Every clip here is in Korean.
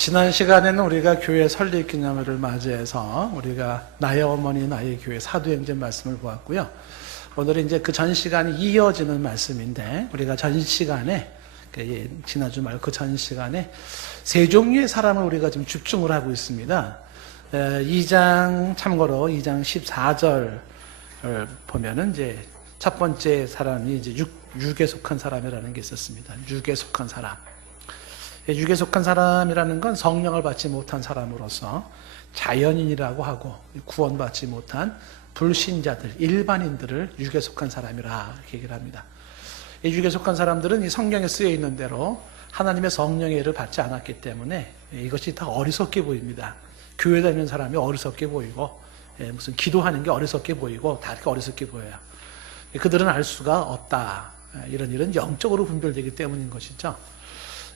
지난 시간에는 우리가 교회 설립 기념일을 맞이해서 우리가 나의 어머니 나의 교회 사도행전 말씀을 보았고요. 오늘은 이제 그 전 시간이 이어지는 말씀인데 우리가 전 시간에 지난주 말고 그 전 시간에 세 종류의 사람을 우리가 지금 집중을 하고 있습니다. 2장 참고로 2장 14절을 보면은 이제 첫 번째 사람이 이제 육에 속한 사람이라는 게 있었습니다. 육에 속한 사람. 육에 속한 사람이라는 건 성령을 받지 못한 사람으로서 자연인이라고 하고 구원받지 못한 불신자들, 일반인들을 육에 속한 사람이라 이렇게 얘기를 합니다. 이 육에 속한 사람들은 이 성경에 쓰여 있는 대로 하나님의 성령의 일을 받지 않았기 때문에 이것이 다 어리석게 보입니다. 교회 다니는 사람이 어리석게 보이고 무슨 기도하는 게 어리석게 보이고 다 이렇게 어리석게 보여요. 그들은 알 수가 없다. 이런 일은 영적으로 분별되기 때문인 것이죠.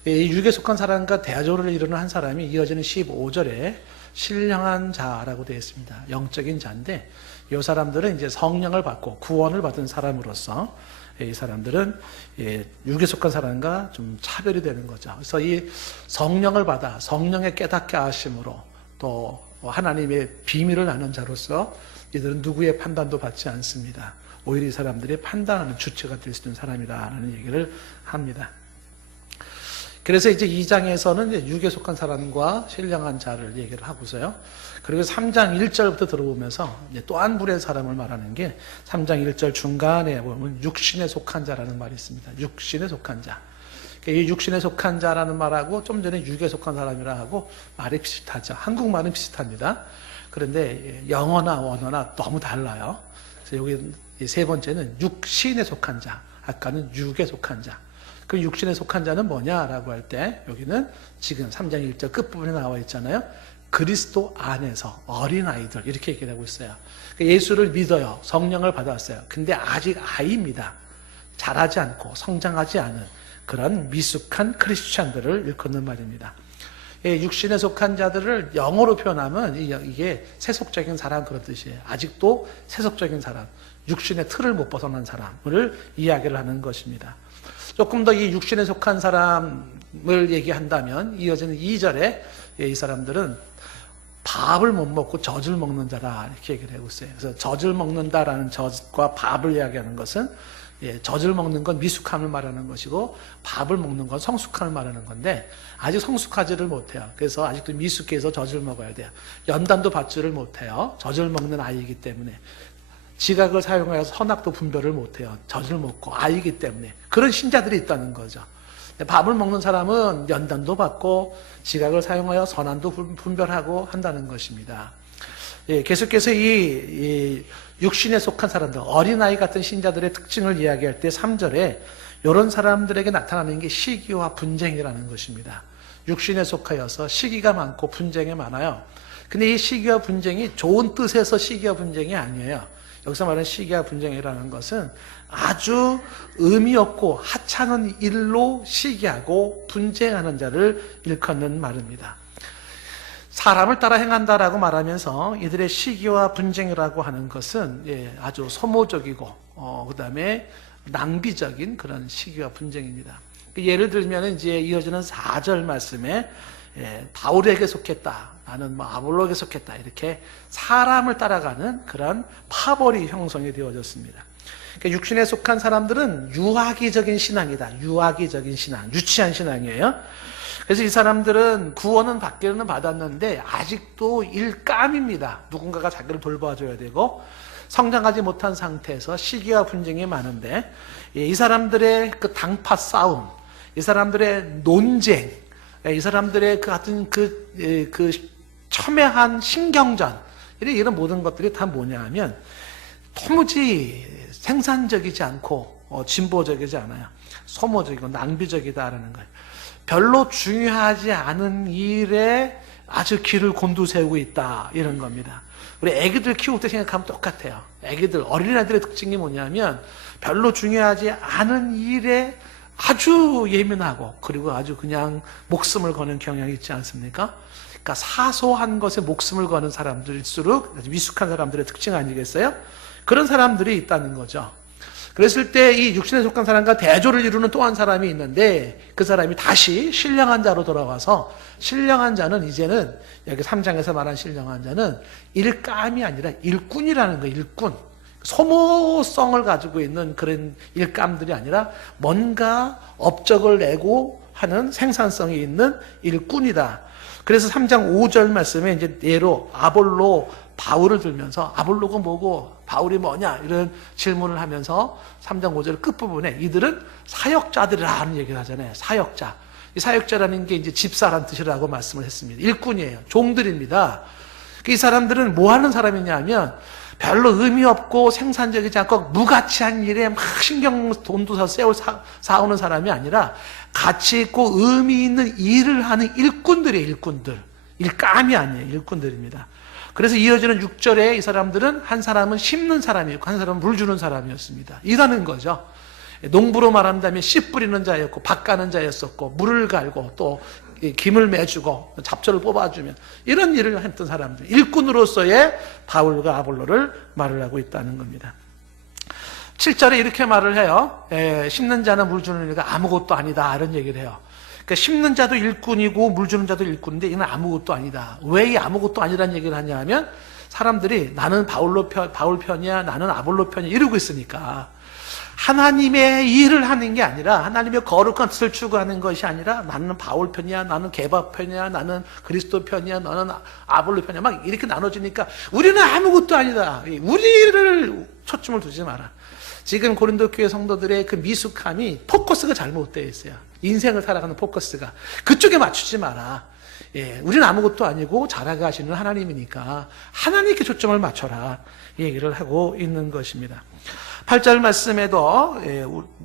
이 육에 속한 사람과 대조를 이루는 한 사람이 이어지는 15절에 신령한 자라고 되어 있습니다. 영적인 자인데 이 사람들은 이제 성령을 받고 구원을 받은 사람으로서 이 사람들은 육에 속한 사람과 좀 차별이 되는 거죠. 그래서 이 성령을 받아 성령의 깨닫게 하심으로 또 하나님의 비밀을 아는 자로서 이들은 누구의 판단도 받지 않습니다. 오히려 이 사람들이 판단하는 주체가 될 수 있는 사람이라는 얘기를 합니다. 그래서 이제 2장에서는 이제 육에 속한 사람과 신령한 자를 얘기를 하고서요. 그리고 3장 1절부터 들어보면서 또 한 부류의 사람을 말하는 게 3장 1절 중간에 보면 육신에 속한 자라는 말이 있습니다. 육신에 속한 자. 이 육신에 속한 자라는 말하고 좀 전에 육에 속한 사람이라 하고 말이 비슷하죠. 한국말은 비슷합니다. 그런데 영어나 원어나 너무 달라요. 그래서 여기 세 번째는 육신에 속한 자. 아까는 육에 속한 자. 그 육신에 속한 자는 뭐냐라고 할 때 여기는 지금 3장 1절 끝부분에 나와 있잖아요. 그리스도 안에서 어린아이들 이렇게 얘기를 하고 있어요. 예수를 믿어요. 성령을 받았어요. 근데 아직 아이입니다. 자라지 않고 성장하지 않은 그런 미숙한 크리스찬들을 일컫는 말입니다. 육신에 속한 자들을 영어로 표현하면 이게 세속적인 사람 그런 뜻이에요. 아직도 세속적인 사람, 육신의 틀을 못 벗어난 사람을 이야기를 하는 것입니다. 조금 더 이 육신에 속한 사람을 얘기한다면 이어지는 2절에 이 사람들은 밥을 못 먹고 젖을 먹는 자라 이렇게 얘기를 하고 있어요. 그래서 젖을 먹는다라는 젖과 밥을 이야기하는 것은 젖을 먹는 건 미숙함을 말하는 것이고 밥을 먹는 건 성숙함을 말하는 건데 아직 성숙하지를 못해요. 그래서 아직도 미숙해서 젖을 먹어야 돼요. 연단도 받지를 못해요. 젖을 먹는 아이이기 때문에. 지각을 사용하여서 선악도 분별을 못해요. 젖을 먹고 아이기 때문에. 그런 신자들이 있다는 거죠. 밥을 먹는 사람은 연단도 받고 지각을 사용하여 선악도 분별하고 한다는 것입니다. 계속해서 이 육신에 속한 사람들, 어린아이 같은 신자들의 특징을 이야기할 때 3절에 이런 사람들에게 나타나는 게 시기와 분쟁이라는 것입니다. 육신에 속하여서 시기가 많고 분쟁이 많아요. 근데 이 시기와 분쟁이 좋은 뜻에서 시기와 분쟁이 아니에요. 여기서 말하는 시기와 분쟁이라는 것은 아주 의미 없고 하찮은 일로 시기하고 분쟁하는 자를 일컫는 말입니다. 사람을 따라 행한다라고 말하면서 이들의 시기와 분쟁이라고 하는 것은 아주 소모적이고 그 다음에 낭비적인 그런 시기와 분쟁입니다. 예를 들면 이제 이어지는 4절 말씀에 바울에게 속했다. 나는 아볼로에게 속했다. 이렇게 사람을 따라가는 그런 파벌이 형성이 되어졌습니다. 그러니까 육신에 속한 사람들은 유아기적인 신앙이다. 유아기적인 신앙, 유치한 신앙이에요. 그래서 이 사람들은 구원은 받기는 받았는데 아직도 일감입니다. 누군가가 자기를 돌봐줘야 되고 성장하지 못한 상태에서 시기와 분쟁이 많은데 이 사람들의 그 당파 싸움, 이 사람들의 논쟁, 이 사람들의 그 같은 그 첨예한 신경전 이런 모든 것들이 다 뭐냐 하면 도무지 생산적이지 않고 진보적이지 않아요. 소모적이고 낭비적이다라는 거예요. 별로 중요하지 않은 일에 아주 길을 곤두세우고 있다 이런 겁니다. 우리 애기들 키울 때 생각하면 똑같아요. 애기들, 어린아이들의 특징이 뭐냐면 별로 중요하지 않은 일에 아주 예민하고 그리고 아주 그냥 목숨을 거는 경향이 있지 않습니까? 그러니까 사소한 것에 목숨을 거는 사람들일수록 미숙한 사람들의 특징 아니겠어요? 그런 사람들이 있다는 거죠. 그랬을 때 이 육신에 속한 사람과 대조를 이루는 또 한 사람이 있는데 그 사람이 다시 신령한 자로 돌아와서 신령한 자는 이제는 여기 3장에서 말한 신령한 자는 일감이 아니라 일꾼이라는 거예요. 일꾼. 소모성을 가지고 있는 그런 일감들이 아니라 뭔가 업적을 내고 하는 생산성이 있는 일꾼이다. 그래서 3장 5절 말씀에 이제 예로 아볼로 바울을 들면서 아볼로가 뭐고 바울이 뭐냐 이런 질문을 하면서 3장 5절 끝부분에 이들은 사역자들이라는 얘기를 하잖아요. 사역자. 이 사역자라는 게 이제 집사란 뜻이라고 말씀을 했습니다. 일꾼이에요. 종들입니다. 이 사람들은 뭐 하는 사람이냐 하면 별로 의미 없고 생산적이지 않고 무가치한 일에 막 돈도 쌓아오는 사람이 아니라 가치 있고 의미 있는 일을 하는 일꾼들이에요. 일꾼들. 일감이 아니에요. 일꾼들입니다. 그래서 이어지는 6절에 이 사람들은 한 사람은 심는 사람이었고 한 사람은 물 주는 사람이었습니다. 일하는 거죠. 농부로 말한다면 씨 뿌리는 자였고 밭 가는 자였었고 물을 갈고 또 김을 매주고 잡초를 뽑아주면 이런 일을 했던 사람들, 일꾼으로서의 바울과 아볼로를 말을 하고 있다는 겁니다. 7절에 이렇게 말을 해요. 심는 자는 물 주는 이가 아무것도 아니다 이런 얘기를 해요. 그러니까 심는 자도 일꾼이고 물 주는 자도 일꾼인데 이는 아무것도 아니다. 왜 이 아무것도 아니라는 얘기를 하냐 하면 사람들이 나는 바울 편이야 나는 아볼로 편이야 이러고 있으니까 하나님의 일을 하는 게 아니라 하나님의 거룩한 뜻을 추구하는 것이 아니라 나는 바울 편이야 나는 게바 편이야 나는 그리스도 편이야 너는 아볼로 편이야 막 이렇게 나눠지니까 우리는 아무것도 아니다. 우리를 초점을 두지 마라. 지금 고린도 교회 성도들의 그 미숙함이 포커스가 잘못되어 있어요. 인생을 살아가는 포커스가 그쪽에 맞추지 마라. 우리는 아무것도 아니고 잘하게 하시는 하나님이니까 하나님께 초점을 맞춰라 얘기를 하고 있는 것입니다. 8절 말씀에도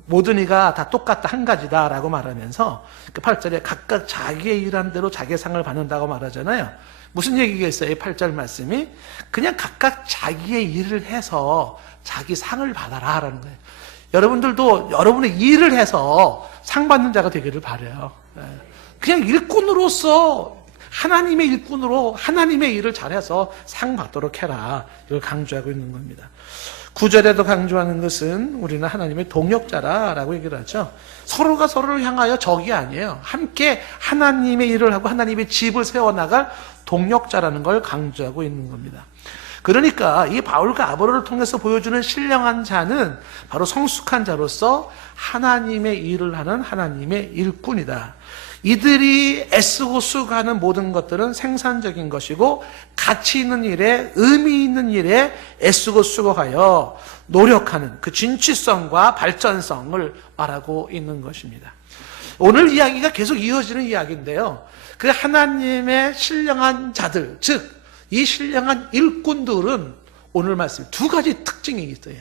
모든 이가 다 똑같다 한 가지다라고 말하면서 그 8절에 각각 자기의 일한 대로 자기의 상을 받는다고 말하잖아요. 무슨 얘기겠어요? 8절 말씀이 그냥 각각 자기의 일을 해서 자기 상을 받아라 라는 거예요. 여러분들도 여러분의 일을 해서 상 받는 자가 되기를 바라요. 그냥 일꾼으로서 하나님의 일꾼으로 하나님의 일을 잘해서 상 받도록 해라. 이걸 강조하고 있는 겁니다. 9절에도 강조하는 것은 우리는 하나님의 동역자라고 얘기를 하죠. 서로가 서로를 향하여 적이 아니에요. 함께 하나님의 일을 하고 하나님의 집을 세워나갈 동역자라는 걸 강조하고 있는 겁니다. 그러니까 이 바울과 아볼로를 통해서 보여주는 신령한 자는 바로 성숙한 자로서 하나님의 일을 하는 하나님의 일꾼이다. 이들이 애쓰고 수고하는 모든 것들은 생산적인 것이고 가치 있는 일에 의미 있는 일에 애쓰고 수고하여 노력하는 그 진취성과 발전성을 말하고 있는 것입니다. 오늘 이야기가 계속 이어지는 이야기인데요. 그 하나님의 신령한 자들, 즉 이 신령한 일꾼들은 오늘 말씀 두 가지 특징이 있어요.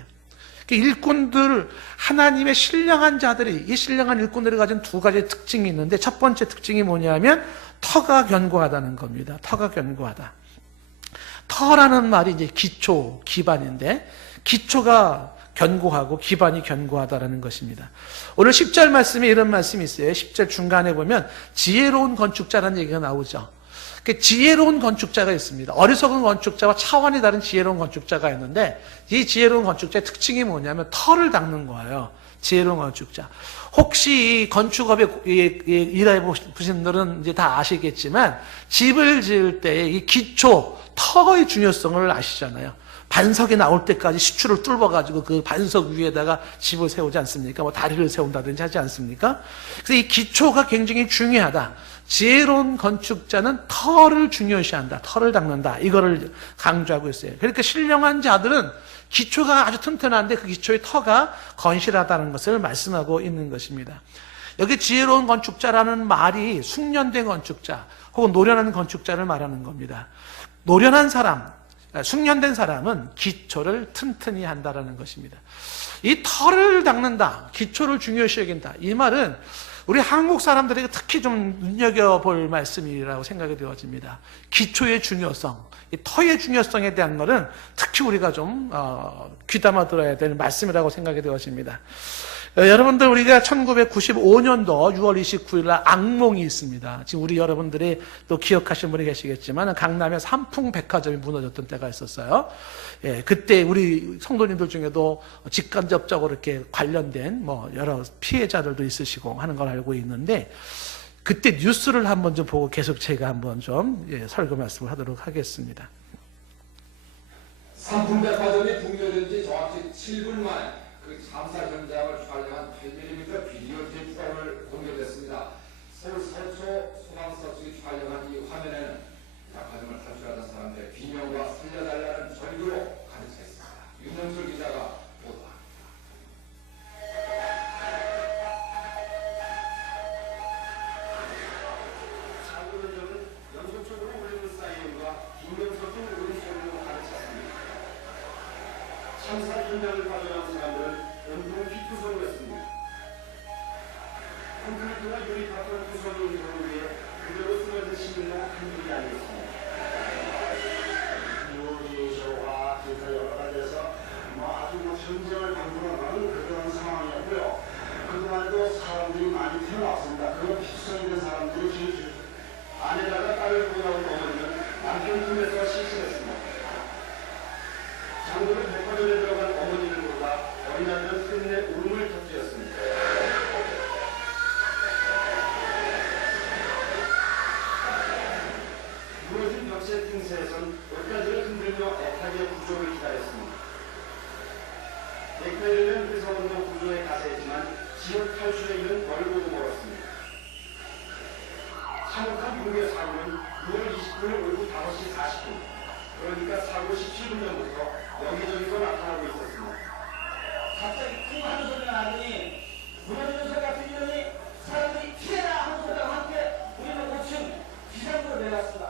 일꾼들, 하나님의 신령한 자들이, 이 신령한 일꾼들이 가진 두 가지 특징이 있는데 첫 번째 특징이 뭐냐면 터가 견고하다는 겁니다. 터가 견고하다. 터라는 말이 이제 기초, 기반인데 기초가 견고하고 기반이 견고하다라는 것입니다. 오늘 10절 말씀에 이런 말씀이 있어요. 10절 중간에 보면 지혜로운 건축자라는 얘기가 나오죠. 지혜로운 건축자가 있습니다. 어리석은 건축자와 차원이 다른 지혜로운 건축자가 있는데 이 지혜로운 건축자의 특징이 뭐냐면 터를 닦는 거예요. 지혜로운 건축자. 혹시 이 건축업에 일해 보신 분들은 이제 다 아시겠지만 집을 지을 때 이 기초, 터의 중요성을 아시잖아요. 반석이 나올 때까지 시추를 뚫어가지고 그 반석 위에다가 집을 세우지 않습니까? 뭐 다리를 세운다든지 하지 않습니까? 그래서 이 기초가 굉장히 중요하다. 지혜로운 건축자는 터를 중요시한다. 터를 닦는다. 이거를 강조하고 있어요. 그러니까 신령한 자들은 기초가 아주 튼튼한데 그 기초의 터가 건실하다는 것을 말씀하고 있는 것입니다. 여기 지혜로운 건축자라는 말이 숙련된 건축자 혹은 노련한 건축자를 말하는 겁니다. 노련한 사람, 숙련된 사람은 기초를 튼튼히 한다라는 것입니다. 이 터를 닦는다, 기초를 중요시 여긴다. 이 말은 우리 한국 사람들에게 특히 좀 눈여겨볼 말씀이라고 생각이 되어집니다. 기초의 중요성, 이 터의 중요성에 대한 말은 특히 우리가 좀 귀담아 들어야 될 말씀이라고 생각이 되어집니다. 여러분들 우리가 1995년도 6월 29일 날 악몽이 있습니다. 지금 우리 여러분들이 또 기억하시는 분이 계시겠지만 강남에 삼풍백화점이 무너졌던 때가 있었어요. 예, 그때 우리 성도님들 중에도 직간접적으로 이렇게 관련된 뭐 여러 피해자들도 있으시고 하는 걸 알고 있는데 그때 뉴스를 한번 좀 보고 계속 제가 한번 좀 설교 말씀을 하도록 하겠습니다. 삼풍백화점이 붕괴된 지 정확히 7분 만에 그 참사 현장을 촬영한 8mm 비디오 테이프가 공개됐습니다. 서울 서초 소방서 측이 촬영한 이 화면에는 백화점을 탈출하던 사람들의 비명과 살려달라는 절규로 가득 차 있습니다. 윤영철 기자가 보도합니다. 사고는 연속적으로 울리는 사이렌과 비명스럽은 울음소리로 가득 찼습니다. 참사 현장을 빠져나온 사람들은 온통 휘투성을 했습니다. 콘크리트와 유리 파편 구성이 있는 도로 위에 그대로 쓰러진 시민은 한둘이 아니었습니다. 요리쇼와 기타 여러 가지에서 아주 전쟁을 방불어가는 그런 상황이었고요. 그동안도 사람들이 많이 태어났습니다. 그런 휘투성이 된 사람들이 길을 아내다가 딸을 보고 나온 어머니는 남편 품에서 실신했습니다. 장도를 백화점에 들어간 어머니를 보다 어린아들은 끝내 울음을 터뜨렸습니다. 무너진 벽체 틈새에선 옷가지를 흔들며 애타게 구조를 기다렸습니다. 백배를 회사운동 구조에 가세했지만 지역 탈출에 이른 멀고도 멀었습니다. 참혹한 붕괴 사고는 6월 29일 오후 5시 40분 그러니까 사고 17분 전부터 여기저기서 나타나고 있었습니다. 갑자기 쿵 하는 소리가 나더니 무너지는 소리가 들리더니 사람들이 피해라 하는 소리와 함께 우리는 5층 비상구로 내려갔습니다.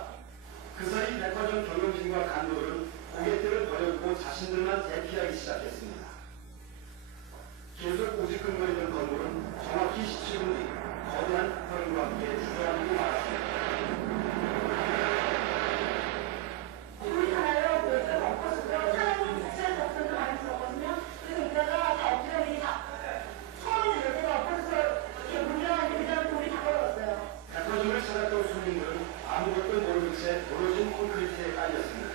그 사이 백화점 경영진과 간부들은 고객들을 버려두고 자신들만 대피하기 시작했습니다. 계속 우직근거리던 건물은 정확히 17분 뒤 거대한 폭발과 함께 주저앉고 말았습니다. 백화점을 찾았던 손님들은 아무것도 모르는 채 무너진 콘크리트에 깔렸습니다.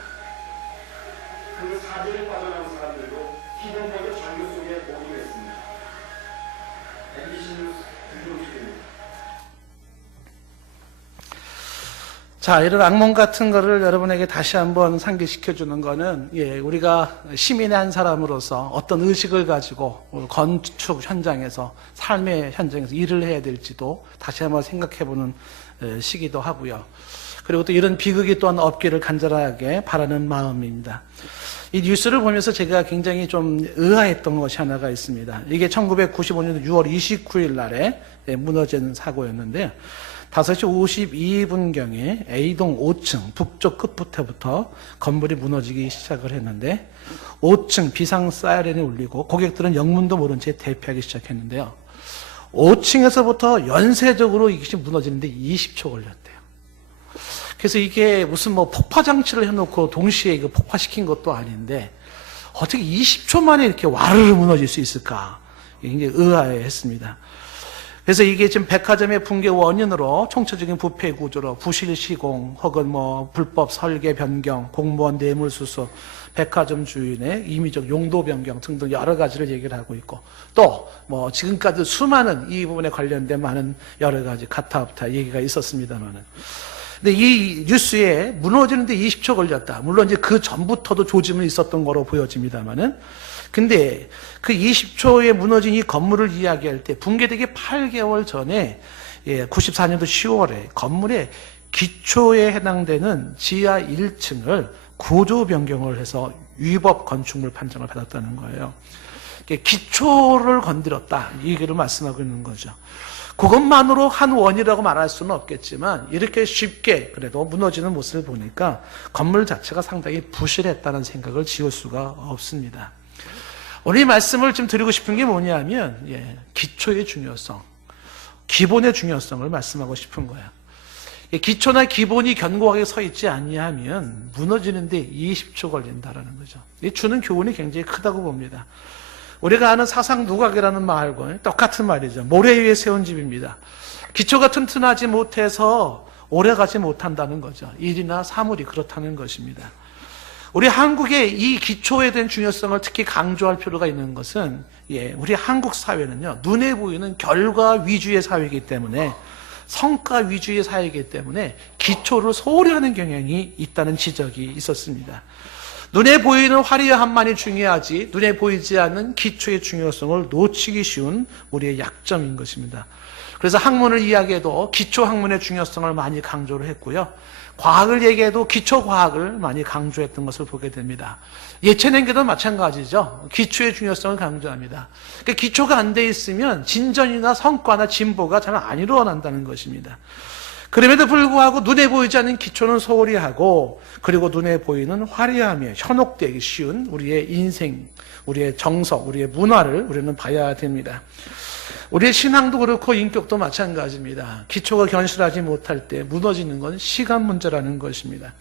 그 사지를 빠져나온 사람들도 희동적인 전교 속에 몰입했습니다. MBC 뉴스 김동식입니다. 자, 이런 악몽 같은 거를 여러분에게 다시 한번 상기시켜주는 거는, 우리가 시민의 한 사람으로서 어떤 의식을 가지고 건축 현장에서, 삶의 현장에서 일을 해야 될지도 다시 한번 생각해보는 시기도 하고요. 그리고 또 이런 비극이 또한 없기를 간절하게 바라는 마음입니다. 이 뉴스를 보면서 제가 굉장히 좀 의아했던 것이 하나가 있습니다. 이게 1995년 6월 29일 날에 무너진 사고였는데요. 5시 52분경에 A동 5층 북쪽 끝부터부터 건물이 무너지기 시작을 했는데 5층 비상 사이렌이 울리고 고객들은 영문도 모른 채 대피하기 시작했는데요. 5층에서부터 연쇄적으로 이것이 무너지는데 20초 걸렸대요. 그래서 이게 무슨 뭐 폭파 장치를 해놓고 동시에 이거 폭파시킨 것도 아닌데 어떻게 20초 만에 이렇게 와르르 무너질 수 있을까? 굉장히 의아해했습니다. 그래서 이게 지금 백화점의 붕괴 원인으로 총체적인 부패 구조로 부실 시공 혹은 뭐 불법 설계 변경, 공무원 뇌물수수, 백화점 주인의 임의적 용도 변경 등등 여러 가지를 얘기를 하고 있고 또 뭐 지금까지 수많은 이 부분에 관련된 많은 여러 가지 가타부타 얘기가 있었습니다만은 근데 이 뉴스에 무너지는데 20초 걸렸다. 물론 이제 그 전부터도 조짐은 있었던 거로 보여집니다만은 근데 그 20초에 무너진 이 건물을 이야기할 때 붕괴되기 8개월 전에 94년도 10월에 건물의 기초에 해당되는 지하 1층을 구조 변경을 해서 위법 건축물 판정을 받았다는 거예요. 기초를 건드렸다. 이 얘기를 말씀하고 있는 거죠. 그것만으로 한 원이라고 말할 수는 없겠지만 이렇게 쉽게 그래도 무너지는 모습을 보니까 건물 자체가 상당히 부실했다는 생각을 지울 수가 없습니다. 오늘 이 말씀을 좀 드리고 싶은 게 뭐냐면 기초의 중요성, 기본의 중요성을 말씀하고 싶은 거예요. 기초나 기본이 견고하게 서 있지 아니하면 무너지는데 20초 걸린다라는 거죠. 이 주는 교훈이 굉장히 크다고 봅니다. 우리가 아는 사상 누각이라는 말과 똑같은 말이죠. 모래 위에 세운 집입니다. 기초가 튼튼하지 못해서 오래가지 못한다는 거죠. 일이나 사물이 그렇다는 것입니다. 우리 한국의 이 기초에 대한 중요성을 특히 강조할 필요가 있는 것은 우리 한국 사회는요, 눈에 보이는 결과 위주의 사회이기 때문에, 성과 위주의 사회이기 때문에 기초를 소홀히 하는 경향이 있다는 지적이 있었습니다. 눈에 보이는 화려함만이 중요하지 눈에 보이지 않는 기초의 중요성을 놓치기 쉬운 우리의 약점인 것입니다. 그래서 학문을 이야기해도 기초 학문의 중요성을 많이 강조를 했고요. 과학을 얘기해도 기초 과학을 많이 강조했던 것을 보게 됩니다. 예체능계도 마찬가지죠. 기초의 중요성을 강조합니다. 그러니까 기초가 안 돼 있으면 진전이나 성과나 진보가 잘 안 일어난다는 것입니다. 그럼에도 불구하고 눈에 보이지 않는 기초는 소홀히 하고, 그리고 눈에 보이는 화려함에 현혹되기 쉬운 우리의 인생, 우리의 정석, 우리의 문화를 우리는 봐야 됩니다. 우리의 신앙도 그렇고 인격도 마찬가지입니다. 기초가 견실하지 못할 때 무너지는 건 시간 문제라는 것입니다.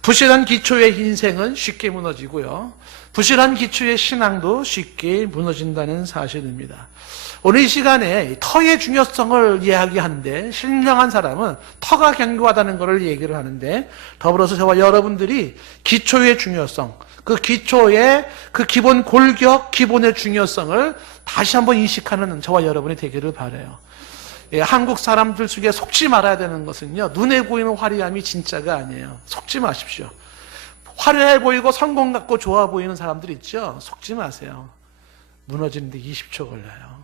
부실한 기초의 인생은 쉽게 무너지고요, 부실한 기초의 신앙도 쉽게 무너진다는 사실입니다. 오늘 이 시간에 터의 중요성을 이야기하는데, 신령한 사람은 터가 견고하다는 것을 얘기를 하는데, 더불어서 저와 여러분들이 기초의 중요성, 그 기초의 그 기본 골격, 기본의 중요성을 다시 한번 인식하는 저와 여러분이 되기를 바라요. 한국 사람들 중에 속지 말아야 되는 것은요, 눈에 보이는 화려함이 진짜가 아니에요. 속지 마십시오. 화려해 보이고 성공 같고 좋아 보이는 사람들 있죠? 속지 마세요. 무너지는데 20초 걸려요.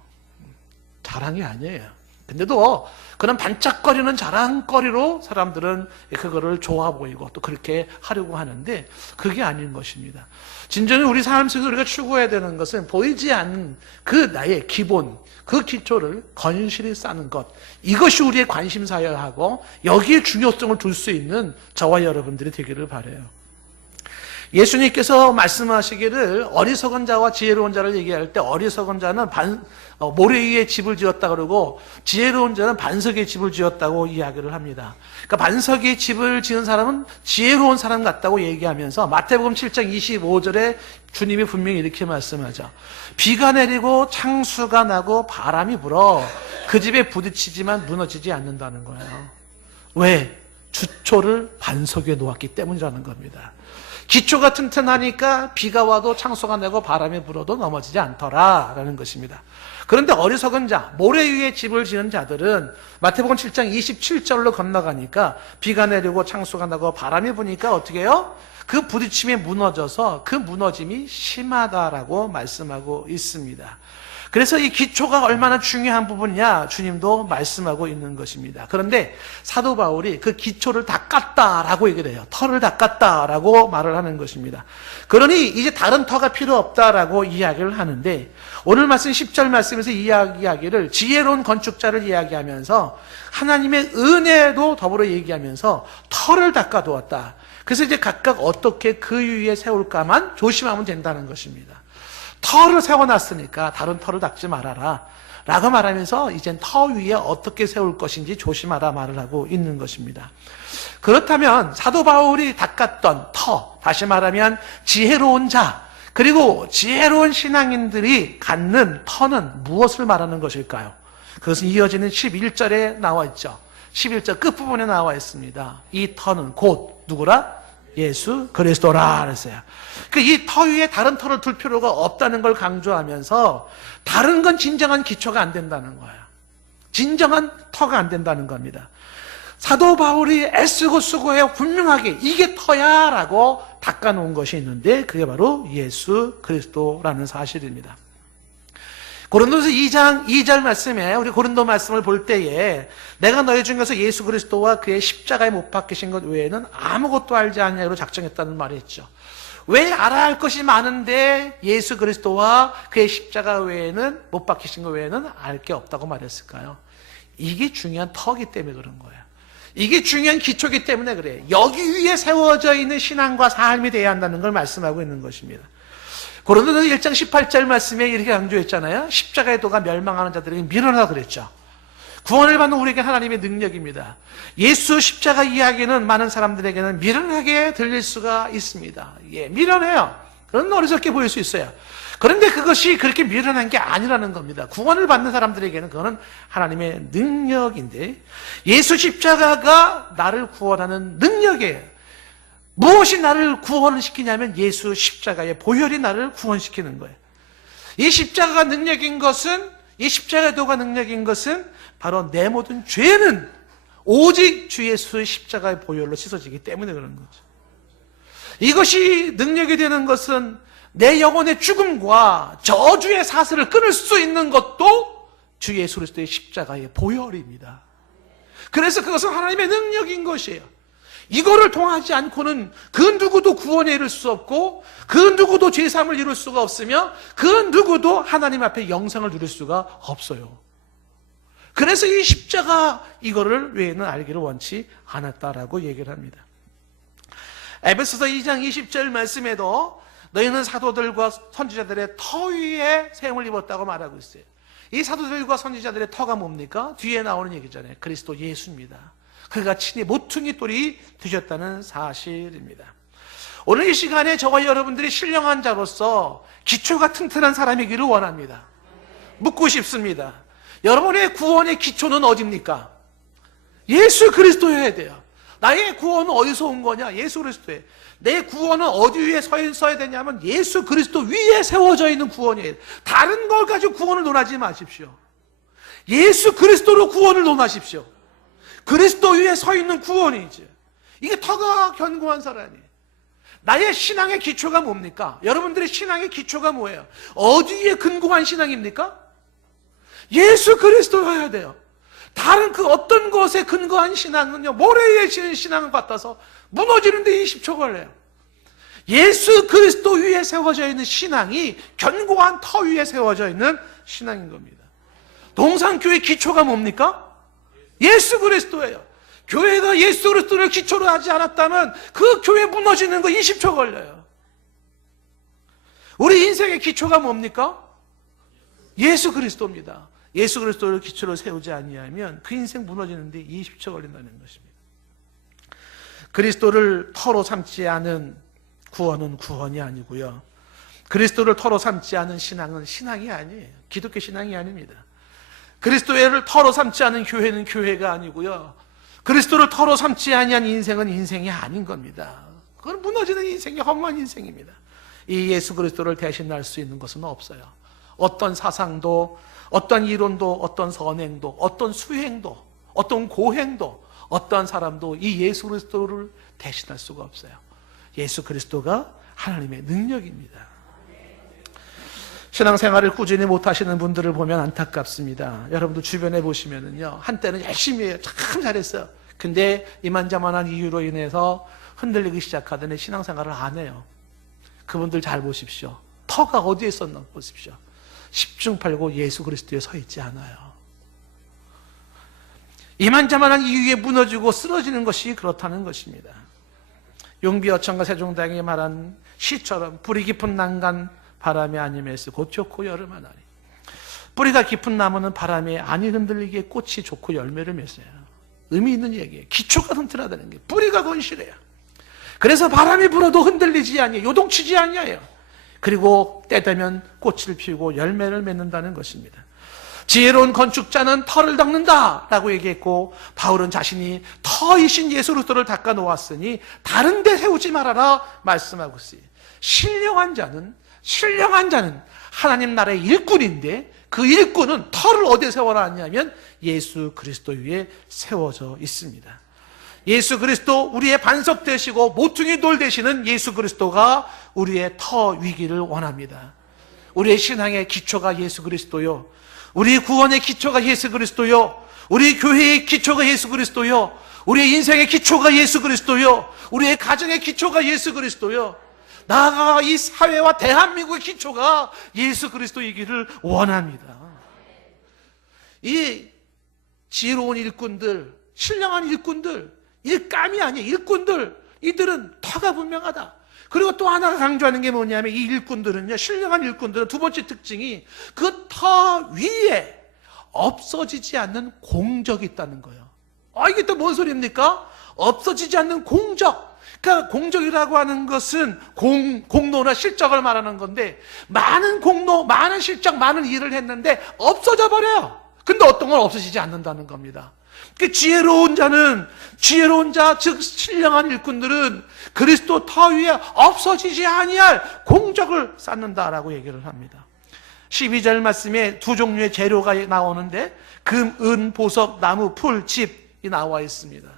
자랑이 아니에요. 근데도 그런 반짝거리는 자랑거리로 사람들은 그거를 좋아 보이고 또 그렇게 하려고 하는데, 그게 아닌 것입니다. 진정히 우리 삶 속에서 우리가 추구해야 되는 것은 보이지 않는 그 나의 기본, 그 기초를 건실히 쌓는 것, 이것이 우리의 관심사여야 하고, 여기에 중요성을 둘 수 있는 저와 여러분들이 되기를 바라요. 예수님께서 말씀하시기를 어리석은 자와 지혜로운 자를 얘기할 때, 어리석은 자는 모래 위에 집을 지었다 그러고, 지혜로운 자는 반석에 집을 지었다고 이야기를 합니다. 그러니까 반석에 집을 지은 사람은 지혜로운 사람 같다고 얘기하면서, 마태복음 7장 25절에 주님이 분명히 이렇게 말씀하죠. 비가 내리고 창수가 나고 바람이 불어 그 집에 부딪히지만 무너지지 않는다는 거예요. 왜? 주초를 반석 위에 놓았기 때문이라는 겁니다. 기초가 튼튼하니까 비가 와도 창수가 나고 바람이 불어도 넘어지지 않더라라는 것입니다. 그런데 어리석은 자, 모래 위에 집을 지은 자들은 마태복음 7장 27절로 건너가니까 비가 내리고 창수가 나고 바람이 부니까 어떻게 해요? 그 부딪힘에 무너져서 그 무너짐이 심하다라고 말씀하고 있습니다. 그래서 이 기초가 얼마나 중요한 부분이냐 주님도 말씀하고 있는 것입니다. 그런데 사도 바울이 그 기초를 닦았다라고 얘기를 해요. 터를 닦았다라고 말을 하는 것입니다. 그러니 이제 다른 터가 필요 없다라고 이야기를 하는데, 오늘 말씀 10절 말씀에서 이 이야기를 지혜로운 건축자를 이야기하면서 하나님의 은혜도 더불어 얘기하면서 터를 닦아두었다. 그래서 이제 각각 어떻게 그 위에 세울까만 조심하면 된다는 것입니다. 터를 세워놨으니까 다른 터를 닦지 말아라 라고 말하면서 이젠 터 위에 어떻게 세울 것인지 조심하라 말을 하고 있는 것입니다. 그렇다면 사도 바울이 닦았던 터, 다시 말하면 지혜로운 자, 그리고 지혜로운 신앙인들이 갖는 터는 무엇을 말하는 것일까요? 그것은 이어지는 11절에 나와 있죠. 11절 끝부분에 나와 있습니다. 이 터는 곧 누구라? 예수 그리스도라 그랬어요. 이 터 위에 다른 터를 둘 필요가 없다는 걸 강조하면서, 다른 건 진정한 기초가 안 된다는 거예요. 진정한 터가 안 된다는 겁니다. 사도 바울이 애쓰고 수고해요. 분명하게 이게 터야 라고 닦아놓은 것이 있는데, 그게 바로 예수 그리스도라는 사실입니다. 고린도서 2장 2절 말씀에, 우리 고린도 말씀을 볼 때에 내가 너희 중에서 예수 그리스도와 그의 십자가에 못 박히신 것 외에는 아무것도 알지 않냐로 작정했다는 말이 있죠. 왜 알아야 할 것이 많은데 예수 그리스도와 그의 십자가 외에는, 못 박히신 것 외에는 알 게 없다고 말했을까요? 이게 중요한 터기 때문에 그런 거예요. 이게 중요한 기초기 때문에 그래요. 여기 위에 세워져 있는 신앙과 삶이 되어야 한다는 걸 말씀하고 있는 것입니다. 고린도서 1장 18절 말씀에 이렇게 강조했잖아요. 십자가의 도가 멸망하는 자들에게 미련하다 그랬죠. 구원을 받는 우리에게 하나님의 능력입니다. 예수 십자가 이야기는 많은 사람들에게는 미련하게 들릴 수가 있습니다. 미련해요. 그런 어리석게 보일 수 있어요. 그런데 그것이 그렇게 미련한 게 아니라는 겁니다. 구원을 받는 사람들에게는 그거는 하나님의 능력인데, 예수 십자가가 나를 구원하는 능력이에요. 무엇이 나를 구원을 시키냐면 예수 십자가의 보혈이 나를 구원시키는 거예요. 이 십자가가 능력인 것은, 이 십자가의 도가 능력인 것은 바로 내 모든 죄는 오직 주 예수의 십자가의 보혈로 씻어지기 때문에 그런 거죠. 이것이 능력이 되는 것은 내 영혼의 죽음과 저주의 사슬을 끊을 수 있는 것도 주 예수 그리스도의 십자가의 보혈입니다. 그래서 그것은 하나님의 능력인 것이에요. 이거를 통하지 않고는 그 누구도 구원에 이를 수 없고, 그 누구도 죄사함을 이룰 수가 없으며, 그 누구도 하나님 앞에 영생을 누릴 수가 없어요. 그래서 이 십자가 이거를 외에는 알기를 원치 않았다라고 얘기를 합니다. 에베소서 2장 20절 말씀에도 너희는 사도들과 선지자들의 터 위에 세움을 입었다고 말하고 있어요. 이 사도들과 선지자들의 터가 뭡니까? 뒤에 나오는 얘기잖아요. 그리스도 예수입니다. 그가 친히 모퉁이 돌이 되셨다는 사실입니다. 오늘 이 시간에 저와 여러분들이 신령한 자로서 기초가 튼튼한 사람이기를 원합니다. 묻고 싶습니다. 여러분의 구원의 기초는 어디입니까? 예수 그리스도여야 돼요. 나의 구원은 어디서 온 거냐? 예수 그리스도에. 내 구원은 어디 위에 서야 되냐면 예수 그리스도 위에 세워져 있는 구원이에요. 다른 걸 가지고 구원을 논하지 마십시오. 예수 그리스도로 구원을 논하십시오. 그리스도 위에 서 있는 구원이지. 이게 터가 견고한 사람이에요. 나의 신앙의 기초가 뭡니까? 여러분들의 신앙의 기초가 뭐예요? 어디에 근거한 신앙입니까? 예수 그리스도여야 돼요. 다른 그 어떤 것에 근거한 신앙은요, 모래 위에 지은 신앙 같아서 무너지는데 20초 걸려요. 예수 그리스도 위에 세워져 있는 신앙이 견고한 터 위에 세워져 있는 신앙인 겁니다. 동산교회 기초가 뭡니까? 예수 그리스도예요. 교회가 예수 그리스도를 기초로 하지 않았다면 그 교회 무너지는 거 20초 걸려요. 우리 인생의 기초가 뭡니까? 예수 그리스도입니다. 예수 그리스도를 기초로 세우지 아니하면 그 인생 무너지는데 20초 걸린다는 것입니다. 그리스도를 터로 삼지 않은 구원은 구원이 아니고요, 그리스도를 터로 삼지 않은 신앙은 신앙이 아니에요. 기독교 신앙이 아닙니다. 그리스도를 터로 삼지 않은 교회는 교회가 아니고요, 그리스도를 터로 삼지 아니한 인생은 인생이 아닌 겁니다. 그건 무너지는 인생이 험한 인생입니다. 이 예수 그리스도를 대신할 수 있는 것은 없어요. 어떤 사상도, 어떤 이론도, 어떤 선행도, 어떤 수행도, 어떤 고행도, 어떤 사람도 이 예수 그리스도를 대신할 수가 없어요. 예수 그리스도가 하나님의 능력입니다. 신앙생활을 꾸준히 못하시는 분들을 보면 안타깝습니다. 여러분들 주변에 보시면은요, 한때는 열심히 해요. 참 잘했어요. 근데 이만저만한 이유로 인해서 흔들리기 시작하더니 신앙생활을 안 해요. 그분들 잘 보십시오. 터가 어디에 있었나 보십시오. 십중팔구 예수 그리스도에 서 있지 않아요. 이만저만한 이유에 무너지고 쓰러지는 것이 그렇다는 것입니다. 용비어천가 세종대왕이 말한 시처럼 뿌리 깊은 난간 바람에 아니면서 곧 좋고 여름 하나니. 뿌리가 깊은 나무는 바람에 아니 흔들리기에 꽃이 좋고 열매를 맺어요. 의미 있는 얘기예요. 기초가 튼튼하다는 게, 뿌리가 건실해요. 그래서 바람이 불어도 흔들리지 아니에요. 요동치지 아니에요. 그리고 때 되면 꽃을 피우고 열매를 맺는다는 것입니다. 지혜로운 건축자는 터를 닦는다 라고 얘기했고, 바울은 자신이 터이신 예수 그리스도를 닦아 놓았으니 다른 데 세우지 말아라 말씀하고 있어요. 신령한 자는 하나님 나라의 일꾼인데, 그 일꾼은 터를 어디에 세워놨냐면 예수 그리스도 위에 세워져 있습니다. 예수 그리스도, 우리의 반석 되시고 모퉁이 돌 되시는 예수 그리스도가 우리의 터 위기를 원합니다. 우리의 신앙의 기초가 예수 그리스도요, 우리 구원의 기초가 예수 그리스도요, 우리 교회의 기초가 예수 그리스도요, 우리의 인생의 기초가 예수 그리스도요, 우리의 가정의 기초가 예수 그리스도요, 나아가 이 사회와 대한민국의 기초가 예수 그리스도이기를 원합니다. 이 지혜로운 일꾼들, 신령한 일꾼들, 일감이 아니에요. 일꾼들, 이들은 터가 분명하다. 그리고 또 하나 강조하는 게 뭐냐면, 이 일꾼들은요, 신령한 일꾼들은 두 번째 특징이 그 터 위에 없어지지 않는 공적이 있다는 거예요. 이게 또 뭔 소리입니까? 없어지지 않는 공적. 그러니까 공적이라고 하는 것은 공로나 실적을 말하는 건데, 많은 공로, 많은 실적, 많은 일을 했는데 없어져 버려요. 근데 어떤 건 없어지지 않는다는 겁니다. 지혜로운 자, 즉 신령한 일꾼들은 그리스도 터 위에 없어지지 아니할 공적을 쌓는다라고 얘기를 합니다. 12절 말씀에 두 종류의 재료가 나오는데 금, 은, 보석, 나무, 풀, 짚이 나와 있습니다.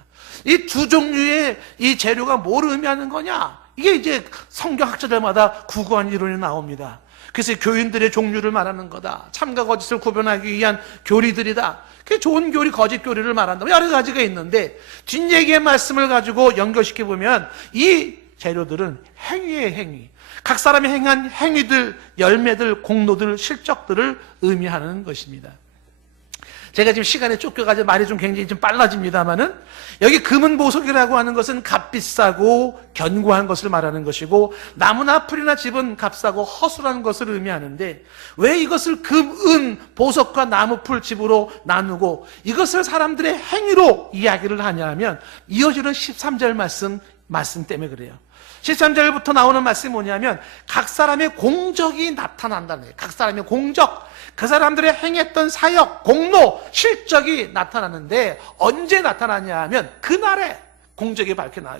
이 두 종류의 이 재료가 뭘 의미하는 거냐? 이게 이제 성경학자들마다 구구한 이론이 나옵니다. 그래서 교인들의 종류를 말하는 거다. 참과 거짓을 구별하기 위한 교리들이다. 그 좋은 교리, 거짓 교리를 말한다. 여러 가지가 있는데 뒷얘기의 말씀을 가지고 연결시켜 보면 이 재료들은 행위의 행위. 각 사람이 행한 행위들, 열매들, 공로들, 실적들을 의미하는 것입니다. 제가 지금 시간에 쫓겨가지고 말이 좀 굉장히 좀 빨라집니다만은, 여기 금은 보석이라고 하는 것은 값비싸고 견고한 것을 말하는 것이고, 나무나 풀이나 짚은 값싸고 허술한 것을 의미하는데, 왜 이것을 금, 은, 보석과 나무, 풀, 짚으로 나누고 이것을 사람들의 행위로 이야기를 하냐 하면, 이어지는 13절 말씀 때문에 그래요. 13절부터 나오는 말씀이 뭐냐면, 각 사람의 공적이 나타난다는 거예요. 각 사람의 공적, 그 사람들의 행했던 사역, 공로, 실적이 나타나는데, 언제 나타나냐 하면 그날에 공적이 밝혀나요.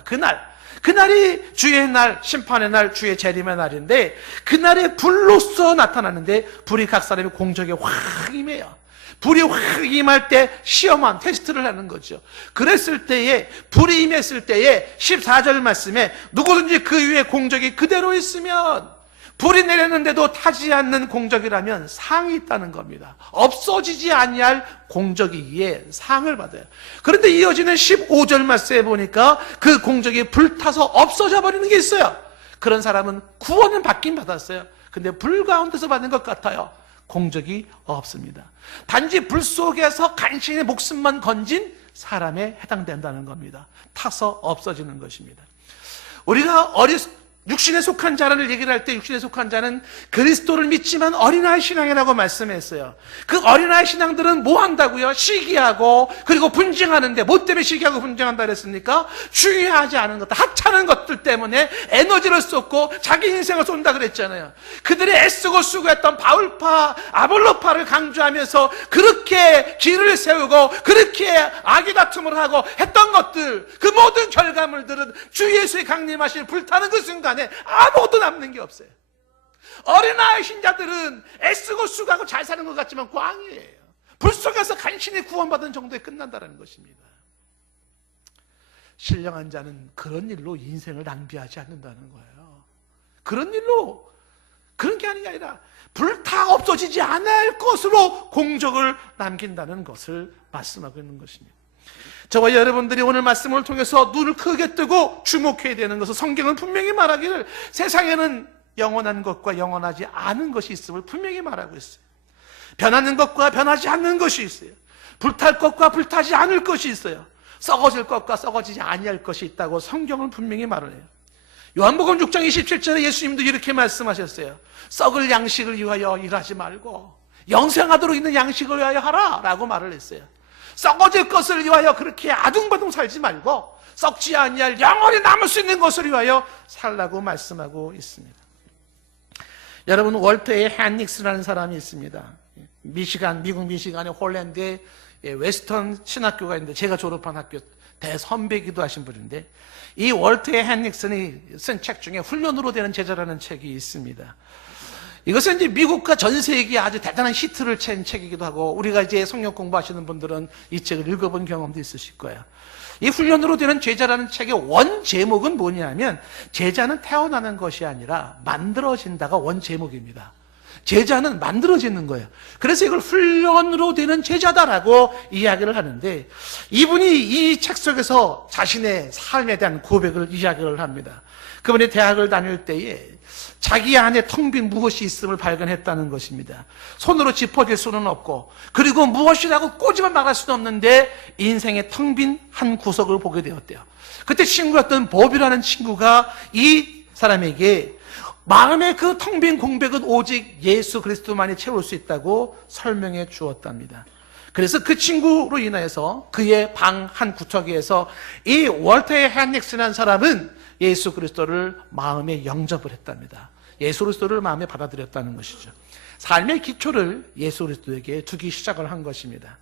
그날이 주의 날, 심판의 날, 주의 재림의 날인데, 그날에 불로써 나타나는데, 불이 각 사람의 공적에 확 임해요. 불이 확 임할 때 시험한 테스트를 하는 거죠. 그랬을 때에, 불이 임했을 때에 14절 말씀에 누구든지 그 위에 공적이 그대로 있으면, 불이 내렸는데도 타지 않는 공적이라면 상이 있다는 겁니다. 없어지지 아니할 공적이기에 상을 받아요. 그런데 이어지는 15절 말씀에 보니까 그 공적이 불타서 없어져 버리는 게 있어요. 그런 사람은 구원은 받긴 받았어요. 근데 불 가운데서 받는 것 같아요. 공적이 없습니다. 단지 불 속에서 간신히 목숨만 건진 사람에 해당된다는 겁니다. 타서 없어지는 것입니다. 우리가 육신에 속한 자를 얘기를 할 때, 육신에 속한 자는 그리스도를 믿지만 어린아이 신앙이라고 말씀했어요. 그 어린아이 신앙들은 뭐 한다고요? 시기하고, 그리고 분쟁하는데, 뭐 때문에 시기하고 분쟁한다 그랬습니까? 중요하지 않은 것들, 하찮은 것들 때문에 에너지를 쏟고 자기 인생을 쏜다 그랬잖아요. 그들이 애쓰고 수고했던 바울파, 아볼로파를 강조하면서 그렇게 길을 세우고 그렇게 악의다툼을 하고 했던 것들, 그 모든 결과물들은 주 예수의 강림하신 불타는 그 순간 아무것도 남는 게 없어요. 어린아이 신자들은 애쓰고 수고하고 잘 사는 것 같지만 광이에요. 불 속에서 간신히 구원받은 정도에 끝난다는 것입니다. 신령한 자는 그런 일로 인생을 낭비하지 않는다는 거예요. 그런 일로, 그런 게 아니라 불타 없어지지 않을 것으로 공적을 남긴다는 것을 말씀하고 있는 것입니다. 저와 여러분들이 오늘 말씀을 통해서 눈을 크게 뜨고 주목해야 되는 것은, 성경은 분명히 말하기를 세상에는 영원한 것과 영원하지 않은 것이 있음을 분명히 말하고 있어요. 변하는 것과 변하지 않는 것이 있어요. 불탈 것과 불타지 않을 것이 있어요. 썩어질 것과 썩어지지 아니할 것이 있다고 성경은 분명히 말을 해요. 요한복음 6장 27절에 예수님도 이렇게 말씀하셨어요. 썩을 양식을 위하여 일하지 말고 영생하도록 있는 양식을 위하여 하라 라고 말을 했어요. 썩어질 것을 위하여 그렇게 아둥바둥 살지 말고 썩지 아니할 영원히 남을 수 있는 것을 위하여 살라고 말씀하고 있습니다. 여러분, 월터의 헨릭스라는 사람이 있습니다. 미국 미시간의 홀랜드의 웨스턴 신학교가 있는데, 제가 졸업한 학교 대선배기도 하신 분인데, 이 월터의 헨릭슨이 쓴 책 중에 훈련으로 되는 제자라는 책이 있습니다. 이것은 이제 미국과 전 세계에 아주 대단한 히트를 친 책이기도 하고, 우리가 이제 성경 공부하시는 분들은 이 책을 읽어본 경험도 있으실 거예요. 이 훈련으로 되는 제자라는 책의 원 제목은 뭐냐면, 제자는 태어나는 것이 아니라 만들어진다가 원 제목입니다. 제자는 만들어지는 거예요. 그래서 이걸 훈련으로 되는 제자다라고 이야기를 하는데, 이분이 이 책 속에서 자신의 삶에 대한 고백을 이야기를 합니다. 그분이 대학을 다닐 때에 자기 안에 텅 빈 무엇이 있음을 발견했다는 것입니다. 손으로 짚어질 수는 없고, 그리고 무엇이라고 꼬집어 말할 수는 없는데 인생의 텅 빈 한 구석을 보게 되었대요. 그때 친구였던 법이라는 친구가 이 사람에게 마음의 그 텅 빈 공백은 오직 예수 그리스도만이 채울 수 있다고 설명해 주었답니다. 그래서 그 친구로 인해서 그의 방 한 구석에서 이 월터 헨릭스라는 사람은 예수 그리스도를 마음에 영접을 했답니다. 예수 그리스도를 마음에 받아들였다는 것이죠. 삶의 기초를 예수 그리스도에게 두기 시작을 한 것입니다.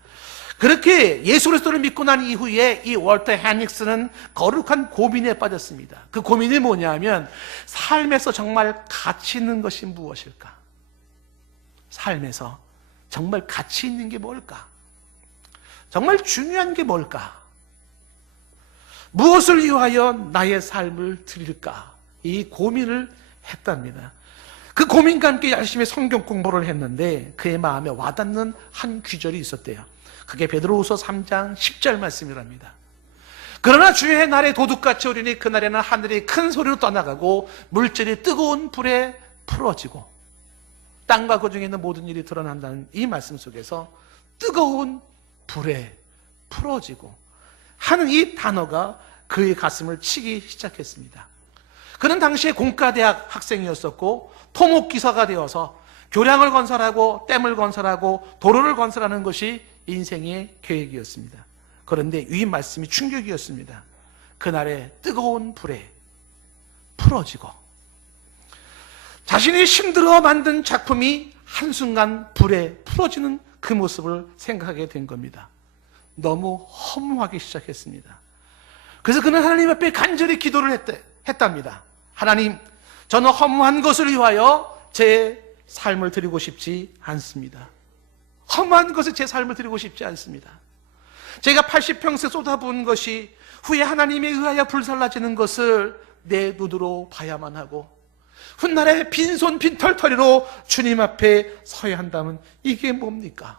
그렇게 예수 그리스도를 믿고 난 이후에 이 월터 헨릭스는 거룩한 고민에 빠졌습니다. 그 고민이 뭐냐면 삶에서 정말 가치 있는 것이 무엇일까? 삶에서 정말 가치 있는 게 뭘까? 정말 중요한 게 뭘까? 무엇을 위하여 나의 삶을 드릴까? 이 고민을 했답니다. 그 고민과 함께 열심히 성경 공부를 했는데 그의 마음에 와닿는 한 구절이 있었대요. 그게 베드로후서 3장 10절 말씀이랍니다. 그러나 주의 날에 도둑같이 오리니 그날에는 하늘이 큰 소리로 떠나가고 물질이 뜨거운 불에 풀어지고 땅과 그 중에 있는 모든 일이 드러난다는 이 말씀 속에서 뜨거운 불에 풀어지고 하는 이 단어가 그의 가슴을 치기 시작했습니다. 그는 당시에 공과대학 학생이었었고 토목기사가 되어서 교량을 건설하고 댐을 건설하고 도로를 건설하는 것이 인생의 계획이었습니다. 그런데 이 말씀이 충격이었습니다. 그날의 뜨거운 불에 풀어지고 자신이 힘들어 만든 작품이 한순간 불에 풀어지는 그 모습을 생각하게 된 겁니다. 너무 허무하기 시작했습니다. 그래서 그는 하나님 앞에 간절히 기도를 했답니다. 하나님, 저는 허무한 것을 위하여 제 삶을 드리고 싶지 않습니다. 허무한 것에 제 삶을 드리고 싶지 않습니다. 제가 80평생 쏟아부은 것이 후에 하나님에 의하여 불살라지는 것을 내 눈으로 봐야만 하고 훗날에 빈손 빈털터리로 주님 앞에 서야 한다면 이게 뭡니까?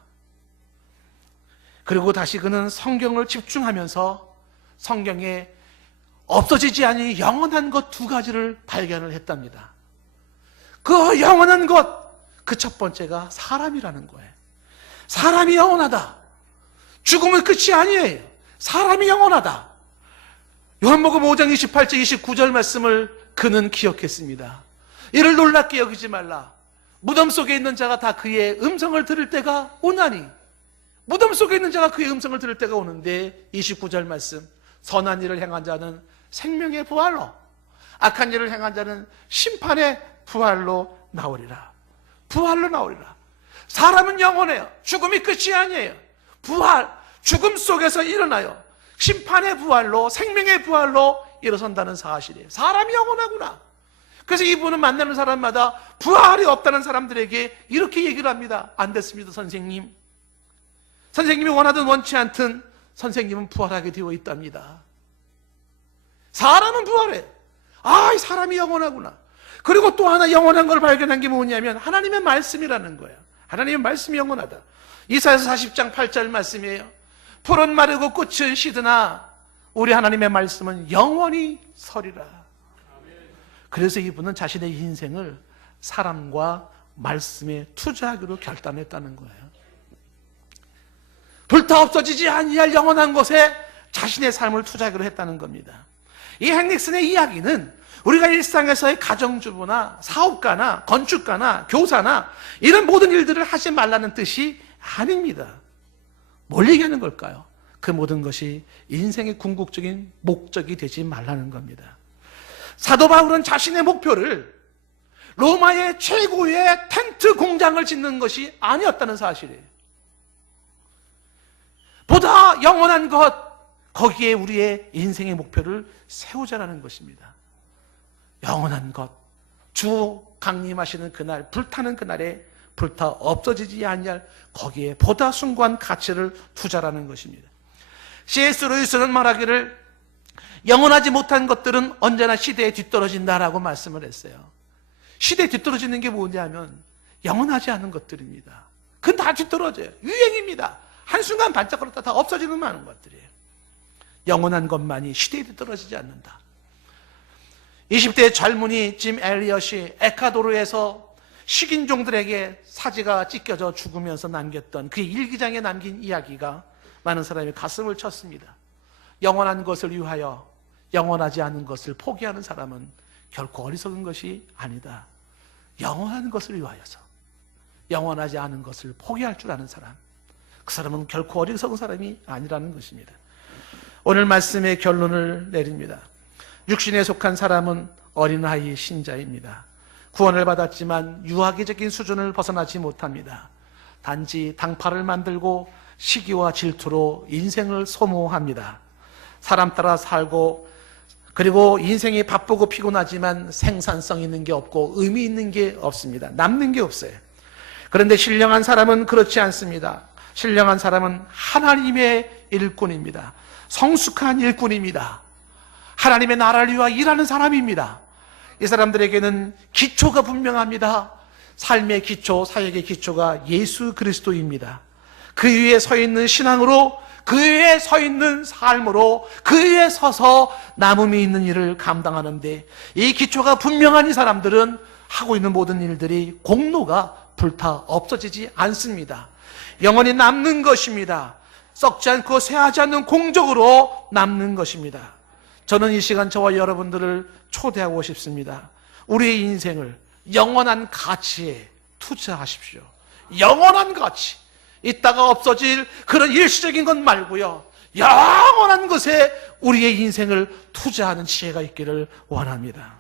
그리고 다시 그는 성경을 집중하면서 성경에 없어지지 않은 영원한 것 두 가지를 발견을 했답니다. 그 영원한 것, 그 첫 번째가 사람이라는 거예요. 사람이 영원하다. 죽음은 끝이 아니에요. 사람이 영원하다. 요한복음 5장 28절 29절 말씀을 그는 기억했습니다. 이를 놀랍게 여기지 말라. 무덤 속에 있는 자가 다 그의 음성을 들을 때가 오나니. 무덤 속에 있는 자가 그의 음성을 들을 때가 오는데 29절 말씀, 선한 일을 행한 자는 생명의 부활로, 악한 일을 행한 자는 심판의 부활로 나오리라. 부활로 나오리라. 사람은 영원해요. 죽음이 끝이 아니에요. 부활, 죽음 속에서 일어나요. 심판의 부활로, 생명의 부활로 일어선다는 사실이에요. 사람이 영원하구나. 그래서 이분은 만나는 사람마다 부활이 없다는 사람들에게 이렇게 얘기를 합니다. 안 됐습니다, 선생님. 선생님이 원하든 원치 않든 선생님은 부활하게 되어 있답니다. 사람은 부활해. 이 사람이 영원하구나. 그리고 또 하나 영원한 걸 발견한 게 뭐냐면 하나님의 말씀이라는 거예요. 하나님의 말씀이 영원하다. 이사야서 40장 8절 말씀이에요. 풀은 마르고 꽃은 시드나 우리 하나님의 말씀은 영원히 서리라. 그래서 이분은 자신의 인생을 사람과 말씀에 투자하기로 결단했다는 거예요. 불타 없어지지 아니할 영원한 것에 자신의 삶을 투자하기로 했다는 겁니다. 이 헨릭슨의 이야기는 우리가 일상에서의 가정주부나 사업가나 건축가나 교사나 이런 모든 일들을 하지 말라는 뜻이 아닙니다. 뭘 얘기하는 걸까요? 그 모든 것이 인생의 궁극적인 목적이 되지 말라는 겁니다. 사도 바울은 자신의 목표를 로마의 최고의 텐트 공장을 짓는 것이 아니었다는 사실이에요. 보다 영원한 것, 거기에 우리의 인생의 목표를 세우자라는 것입니다. 영원한 것, 주 강림하시는 그날, 불타는 그날에 불타 없어지지 아니할 거기에 보다 숭고한 가치를 투자라는 것입니다. C.S. 루이스는 말하기를 영원하지 못한 것들은 언제나 시대에 뒤떨어진다라고 말씀을 했어요. 시대에 뒤떨어지는 게 뭐냐면 영원하지 않은 것들입니다. 그건 다 뒤떨어져요. 유행입니다. 한순간 반짝거렸다 다 없어지는 많은 것들이에요. 영원한 것만이 시대에 뒤떨어지지 않는다. 20대 젊은이 짐 엘리엇이 에콰도르에서 식인종들에게 사지가 찢겨져 죽으면서 남겼던 그 일기장에 남긴 이야기가 많은 사람의 가슴을 쳤습니다. 영원한 것을 위하여 영원하지 않은 것을 포기하는 사람은 결코 어리석은 것이 아니다. 영원한 것을 위하여서 영원하지 않은 것을 포기할 줄 아는 사람, 그 사람은 결코 어리석은 사람이 아니라는 것입니다. 오늘 말씀의 결론을 내립니다. 육신에 속한 사람은 어린아이 신자입니다. 구원을 받았지만 유아기적인 수준을 벗어나지 못합니다. 단지 당파를 만들고 시기와 질투로 인생을 소모합니다. 사람 따라 살고, 그리고 인생이 바쁘고 피곤하지만 생산성 있는 게 없고 의미 있는 게 없습니다. 남는 게 없어요. 그런데 신령한 사람은 그렇지 않습니다. 신령한 사람은 하나님의 일꾼입니다. 성숙한 일꾼입니다. 하나님의 나라를 위하여 일하는 사람입니다. 이 사람들에게는 기초가 분명합니다. 삶의 기초, 사역의 기초가 예수 그리스도입니다. 그 위에 서 있는 신앙으로, 그 위에 서 있는 삶으로, 그 위에 서서 남음이 있는 일을 감당하는데, 이 기초가 분명한 이 사람들은 하고 있는 모든 일들이 공로가 불타 없어지지 않습니다. 영원히 남는 것입니다. 썩지 않고 쇠하지 않는 공적으로 남는 것입니다. 저는 이 시간 저와 여러분들을 초대하고 싶습니다. 우리의 인생을 영원한 가치에 투자하십시오. 영원한 가치. 이따가 없어질 그런 일시적인 것 말고요, 영원한 것에 우리의 인생을 투자하는 지혜가 있기를 원합니다.